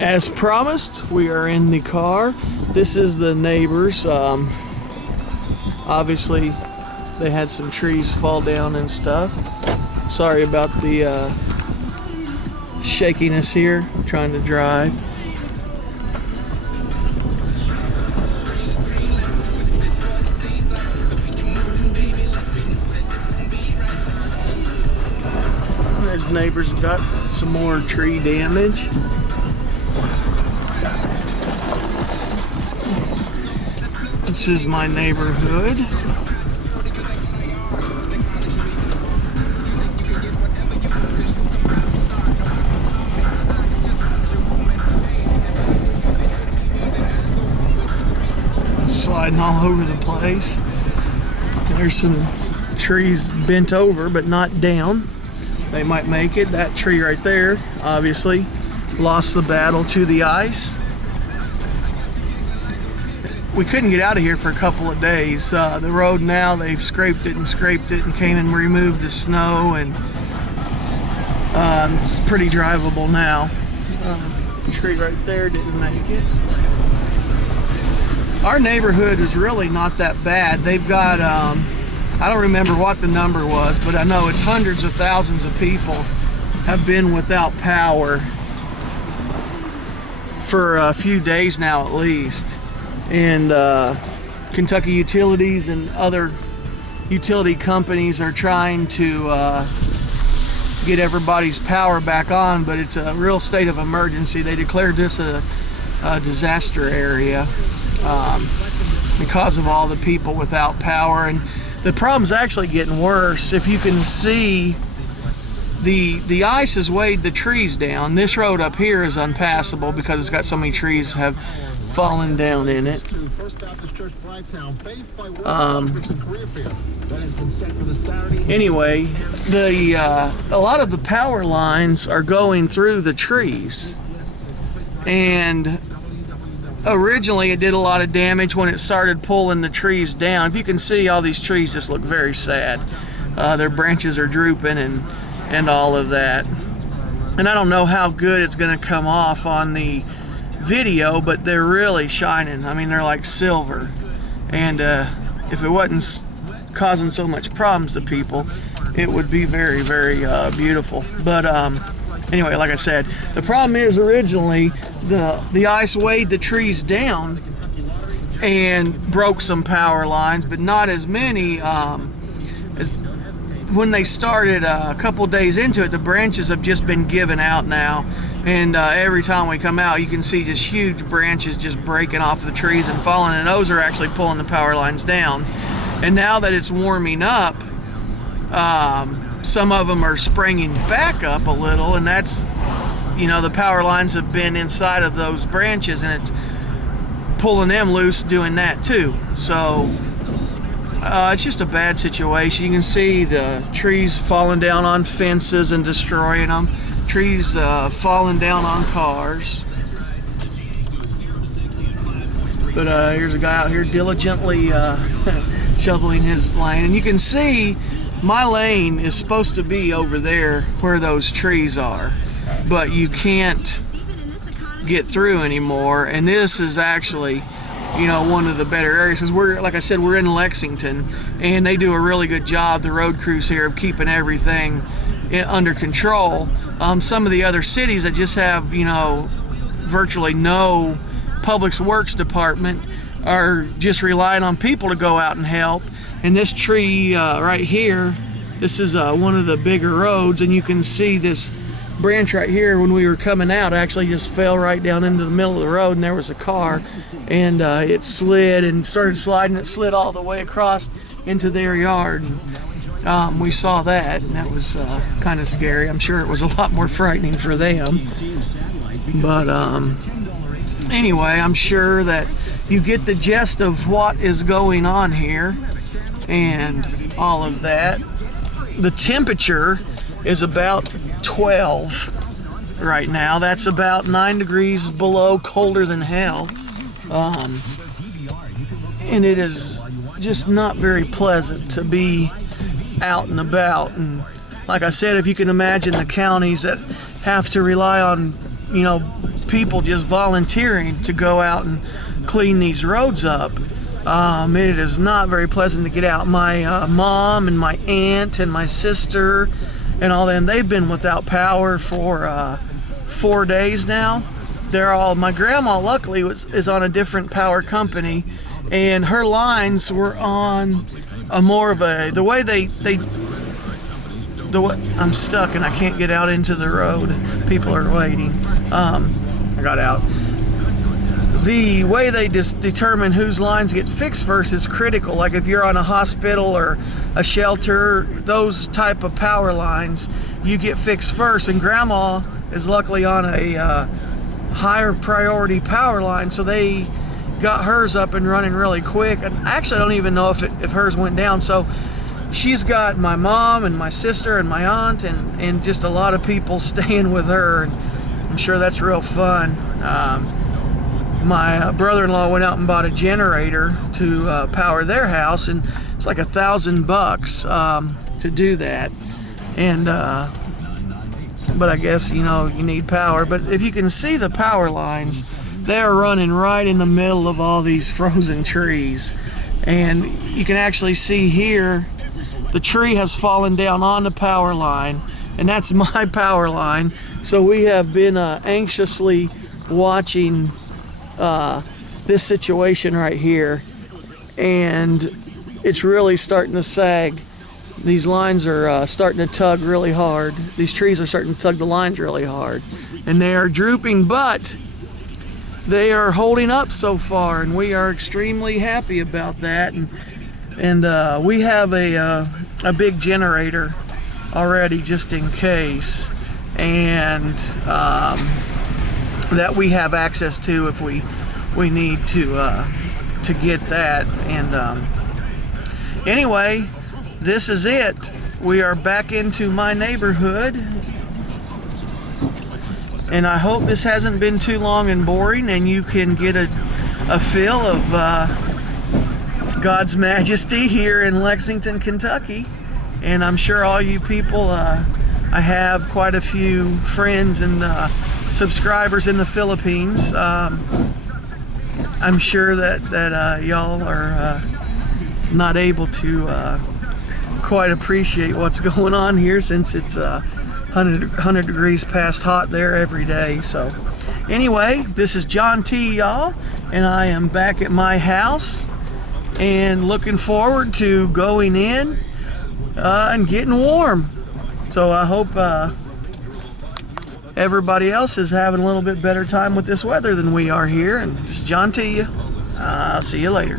As promised, we are in the car. This is the neighbors. Obviously, they had some trees fall down and stuff. Sorry about the shakiness here. I'm trying to drive. There's neighbors got some more tree damage. This is my neighborhood. Sliding all over the place. There's some trees bent over but not down. They might make it. That tree right there obviously lost the battle to the ice. We couldn't get out of here for a couple of days. The road now, they've scraped it and came and removed the snow, and it's pretty drivable now. The tree right there didn't make it. Our neighborhood is really not that bad. They've got, I don't remember what the number was, but I know it's hundreds of thousands of people have been without power for a few days now at least. And Kentucky Utilities and other utility companies are trying to get everybody's power back on, but it's a real state of emergency. They declared this a disaster area because of all the people without power. And the problem's actually getting worse. If you can see, the ice has weighed the trees down. This road up here is unpassable because it's got so many trees have fallen down in it. Anyway, a lot of the power lines are going through the trees, and originally it did a lot of damage when it started pulling the trees down. If you can see, all these trees just look very sad. Their branches are drooping and all of that. And I don't know how good it's going to come off on the video, but they're really shining. I mean, they're like silver. And if it wasn't causing so much problems to people, it would be very, very beautiful. But anyway, like I said, the problem is originally the ice weighed the trees down and broke some power lines, but not as many as when they started. A couple days into it, the branches have just been given out now. And every time we come out, you can see just huge branches just breaking off the trees and falling, and those are actually pulling the power lines down. And now that it's warming up, some of them are springing back up a little, and that's, you know, the power lines have been inside of those branches, and it's pulling them loose doing that too. So it's just a bad situation. You can see the trees falling down on fences and destroying them. Trees falling down on cars. But here's a guy out here diligently shoveling his lane. And you can see my lane is supposed to be over there where those trees are, but you can't get through anymore. And this is actually, you know, one of the better areas, because we're, like I said, we're in Lexington, and they do a really good job, the road crews here, of keeping everything under control. Some of the other cities that just have, you know, virtually no public works department are just relying on people to go out and help. And this tree right here, this is one of the bigger roads, and you can see this branch right here when we were coming out actually just fell right down into the middle of the road, and there was a car, and it slid and started sliding. It slid all the way across into their yard. We saw that, and that was kind of scary. I'm sure it was a lot more frightening for them. But anyway, I'm sure that you get the gist of what is going on here and all of that. The temperature is about 12 right now. That's about 9 degrees below, colder than hell. And it is just not very pleasant to be out and about. And like I said, if you can imagine the counties that have to rely on, you know, people just volunteering to go out and clean these roads up. It is not very pleasant to get out. My mom and my aunt and my sister and all them, they've been without power for 4 days now. My grandma luckily is on a different power company, and her lines were on I'm stuck and I can't get out into the road. People are waiting. I got out. The way they just determine whose lines get fixed first is critical. Like if you're on a hospital or a shelter, those type of power lines, you get fixed first. And Grandma is luckily on a higher priority power line, so they got hers up and running really quick. And actually, I don't even know if hers went down. So she's got my mom and my sister and my aunt and just a lot of people staying with her, and I'm sure that's real fun. My brother-in-law went out and bought a generator to power their house, and it's like $1,000 to do that. And but I guess you need power. But if you can see the power lines, they're running right in the middle of all these frozen trees, and you can actually see here the tree has fallen down on the power line, and that's my power line. So we have been anxiously watching this situation right here, and it's really starting to sag. These lines are starting to tug really hard. These trees are starting to tug the lines really hard, and they are drooping, but they are holding up so far, and we are extremely happy about that. And we have a big generator already just in case, and that we have access to if we need to get that. And anyway, this is it. We are back into my neighborhood, and I hope this hasn't been too long and boring, and you can get a feel of God's majesty here in Lexington, Kentucky. And I'm sure all you people, I have quite a few friends and subscribers in the Philippines. I'm sure that y'all are not able to quite appreciate what's going on here, since it's 100 degrees past hot there every day. So anyway, this is John T, y'all, and I am back at my house and looking forward to going in and getting warm. So I hope everybody else is having a little bit better time with this weather than we are here. And this is John T. I'll see you later.